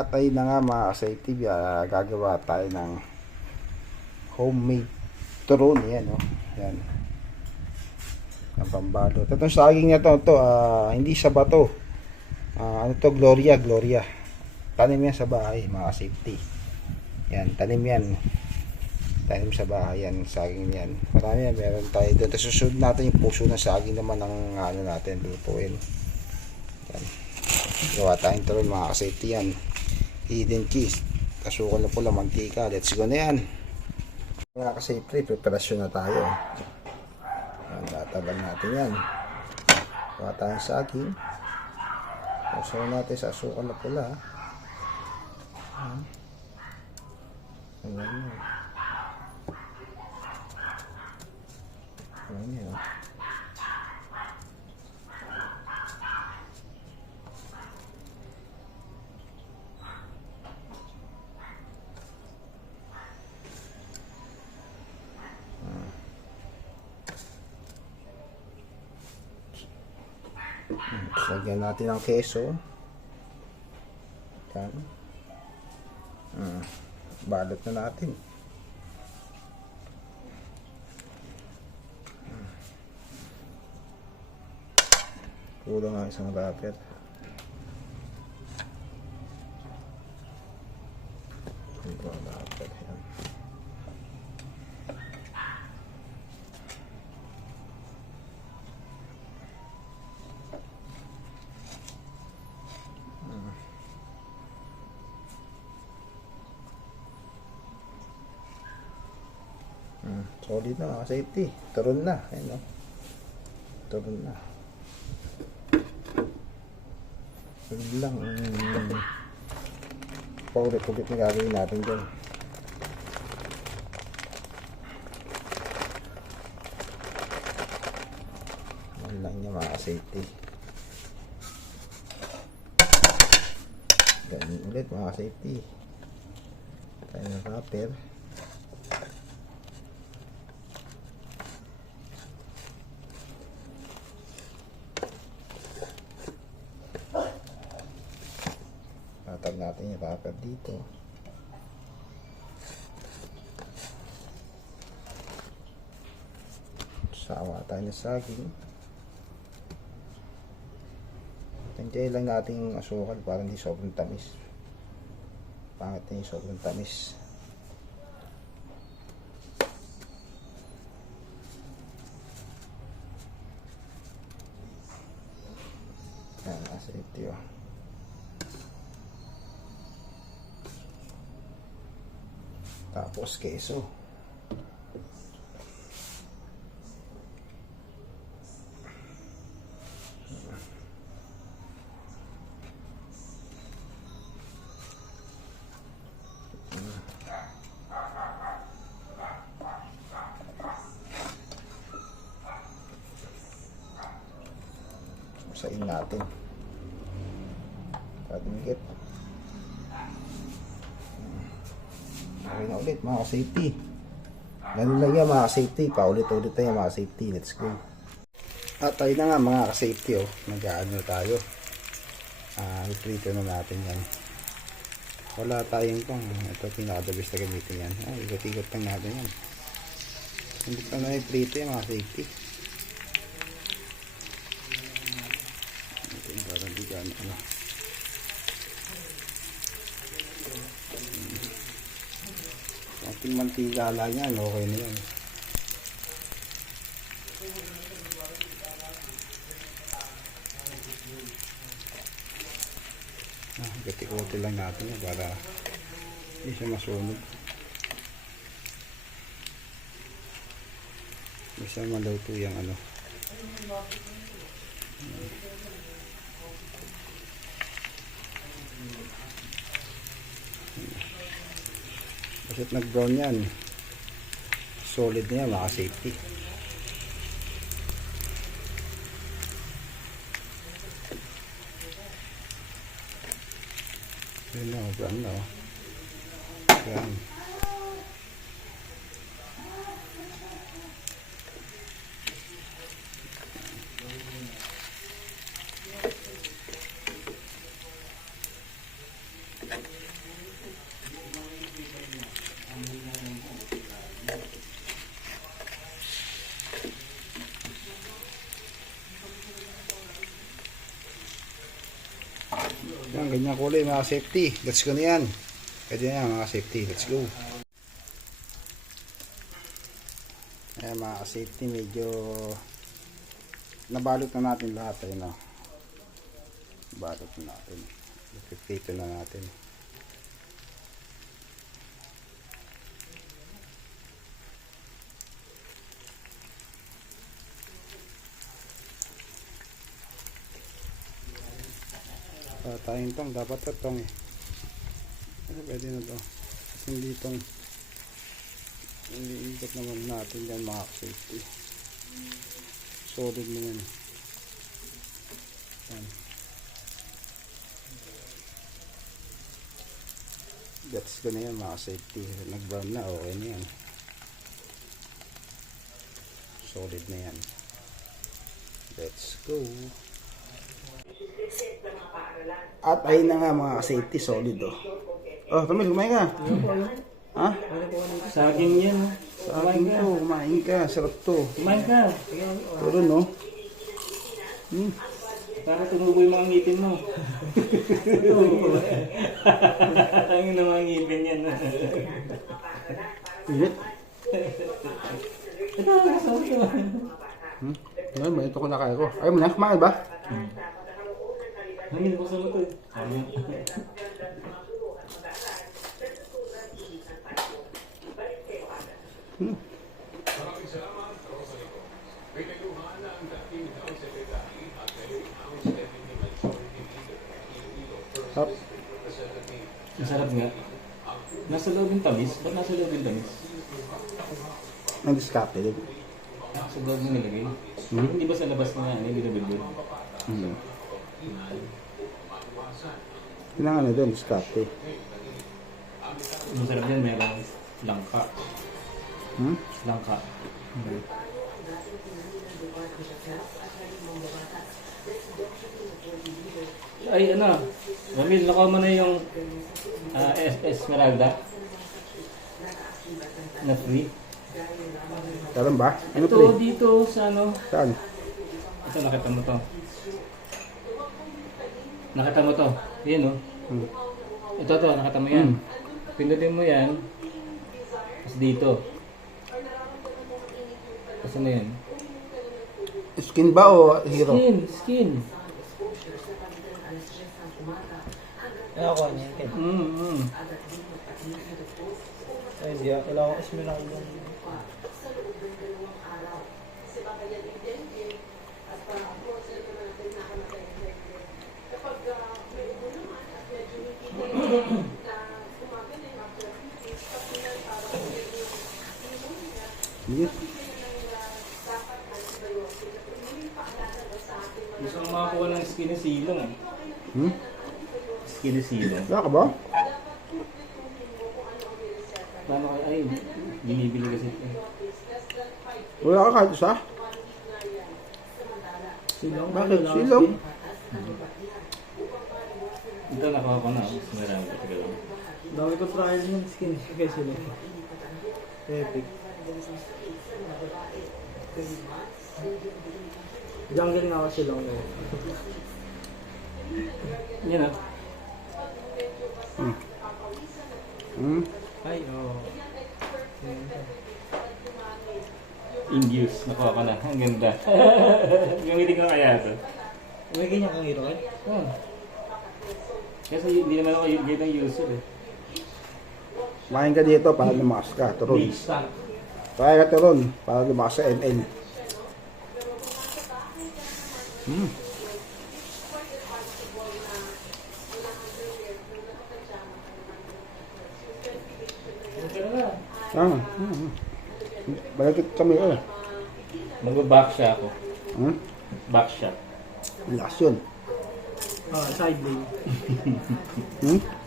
At ayun na nga mga ka-safety, gagawa tayo ng homemade turon. Yan, oh. Yan. Ang pambalot. Itong saging na to, hindi sa bato. Ano to, Gloria. Tanim yan sa bahay mga ka-safety. Yan, tanim yan. Tanim sa bahay yan, saging yan. Marami yan, meron tayo doon. Tapos susunod natin yung puso ng saging naman ng ano natin, lutuin. Yan. Gawa tayong turon mga ka-safety yan. Hidden cheese, asukal na pula, mantika. Let's go na yan. Mga ka-safety, preparasyon na tayo. Yan, tatabang natin yan. Gawa tayong saging. Puso natin sa asukal na pula. Ayan yan. Ayan yan. Lagyan natin ng keso. Yan. Balot na natin. Kulang ang isang wrapper. Ito ang wrapper. Yan. Solid na, safety. Turon na. Ayan, no? Turon na. Turon lang. Paulit-ulit na gagawin natin dyan. Ayan lang niya mga safety. Ganyan ulit mga safety. Tayo ng wrapper. Tatag natin yung wrapper dito. Sawa tayo ng saging. Hintayin lang natin yung asukal para hindi sobrang tamis. Pangit na yung sobrang tamis. Yan, nasa ito yun. Tapos keso. Sain natin. Patingit. Okay na ulit mga safety. Ganun lang yan mga safety. Paulit-ulit na yan mga safety. Let's go. At tayo na nga mga safety. Oh. Nag-ano tayo. Iprito na natin yan. Wala tayong pang. Ito pinakadabis na gamitin yan. Ikot-ikot lang natin yan. Hindi pa na iprito yan mga safety. Ito yung parang di gano'n ano. Ating mantika lang yan, okay na yan. Gati-kote lang natin yan para hindi siya masunog. Bisa maluto yung ano. Basta't nag-brown yan, solid na yan mga safety. Yun na, brown na. Yan. Yan, ganyan kulay mga safety. Let's go na yan. Pwede na yan mga safety. Let's go. Ayan mga safety, medyo nabalot na natin lahat. Ayun o. Balot na natin. Ipipito na natin. Tayong tong, dapat ito tong eh. Pero pwede na to. Kasi hindi tong iniikot naman natin yan mga safety. Solid naman. Yan. Gets ko na yan mga safety. Nag-brown na, okay na yan. Solid na yan. Let's go. At ayun na nga mga safety, solid oh. Oh, Tamil, kumain ka. Ha? Sa akin yan. Sa akin to, kumain ka. Sarap to. Kumain ka. Pero no? Para tumubo yung mga ngipin mo. Ang yung mga ngipin yan. Init? Ngayon, may ito ko na kaya ko. Ayaw mo na, kumain ba? Hangin mo sa mo to. Sarap. Masarap nga. Nasa loob yung tamis. Ba't nasa loob yung tamis? Ang diskarte din. Sa loob yung nilagay. Hindi ba sa labas na nga? Hindi na bilbil. Kailangan na din, diskarte. Masarap yan. Merong langka. Langka. Ay, ano? Ramil, nakuha mo na yung Esmeralda na free. Karon ba? Ano Ito, pre? dito sa ano. Saan? Ito, nakita mo to. Nakita mo to. Yan, oh. Ito, nakita mo yan. Pindutin mo yan. Tapos dito. Tapos ano yan? Skin ba o hero? Skin. Ako niya. Ay, hindi ako. Kailangan ko Esmeralda. Yes. Gusto kong makakuha ng skinny silong. Skinny silong. Wala ka ba? Paano kayo? Ay, binibili kasi ito. Wala ka kahit isa? Silong? Bakit? Silong? Ito nakuha ko na. Marami. Dami ko trial ng skin. Kaya silong. Epic. Jungle nga ako silong ngayon. Yan ah. Ay, oo. Induce. Nakuha ko na. Ang ganda. Gamitin ko kaya ito. May ganyan kang hero kayo? Oh. Kasi hindi naman ako ganyan user eh. Kumain ka dito para lumakas ka. Turon. Beach tank. Kaya ka turon para lumakas sa NN. Okay na. Balagit kami eh. Mag-back shot ako. Back shot. Lakas yun. Side lane.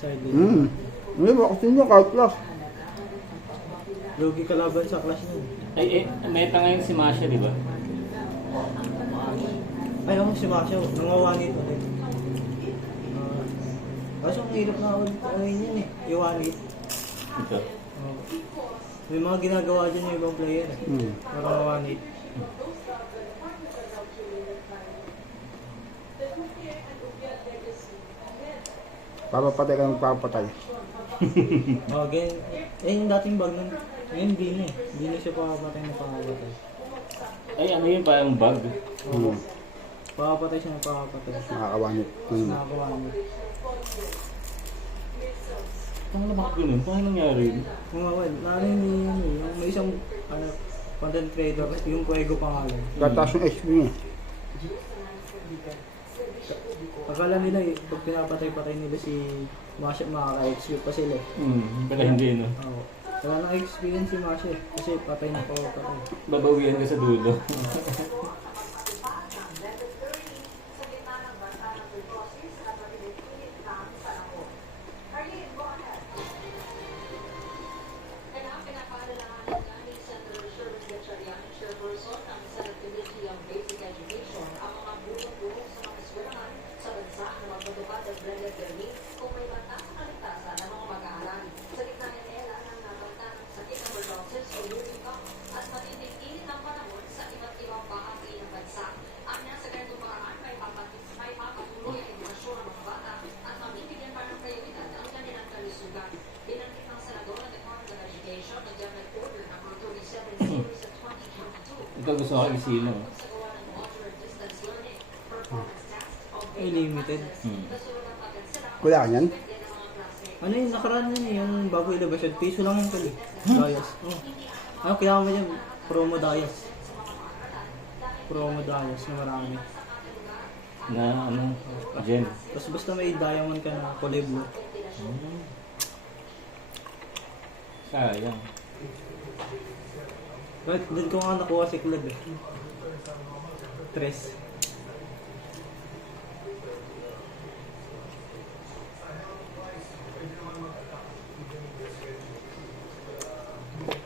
Side lane. Hindi ba kasi nyo kahit plus. Logi kalaban sa clash nun. Ay, meta ngayon si Masha, di ba? Ay, ako si Masha. Nangawanit ulit. Kaso ang hirap na ako yun eh. Iwanit. Ito. May mga ginagawa dyan yung ibang player eh. Parang mawanit. Papapatay ka ng papatay. Oh, ganyan. Eh, yung dating bag nun. Ngayon, hindi na eh. Hindi na siya papapatay na papapatay. Ay, ano yun, parang bug. Papapatay siya na papapatay. Nakakawanit. Nakakawa mo. Paano bakit ganun? Paano nangyari yun? Mga well, yung may isang content creator, yung Fuego pangalan. Tataas yung HP niya. Akala nila eh, pag pinapatay-patay nila si Masha, makaka-execute pa sila eh. Pero hindi, no? Oo. Wala nang experience si Masha eh, kasi patay na patay. Babawian ka sa dulo. Ito gusto ko isino. Ay, limited. Wala ka niyan? Ano yung nakaraan yun eh, yung bago ilabas yun, piso lang yung pali. Dayas. Oh. Ano, kailangan mo dyan, promo Dayas. Promo Dayas na marami. Na ano, Jen. Tapos basta may diamond ka na koleblo. Sayang. Kahit doon ko nga nakuha si Club eh. Tres.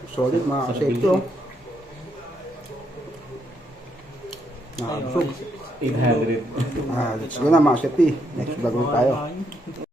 Solid mga kasepto. Ayun, Nakabusog. 800. Let's go na mga kasepti. Next vlog na tayo. Ayun.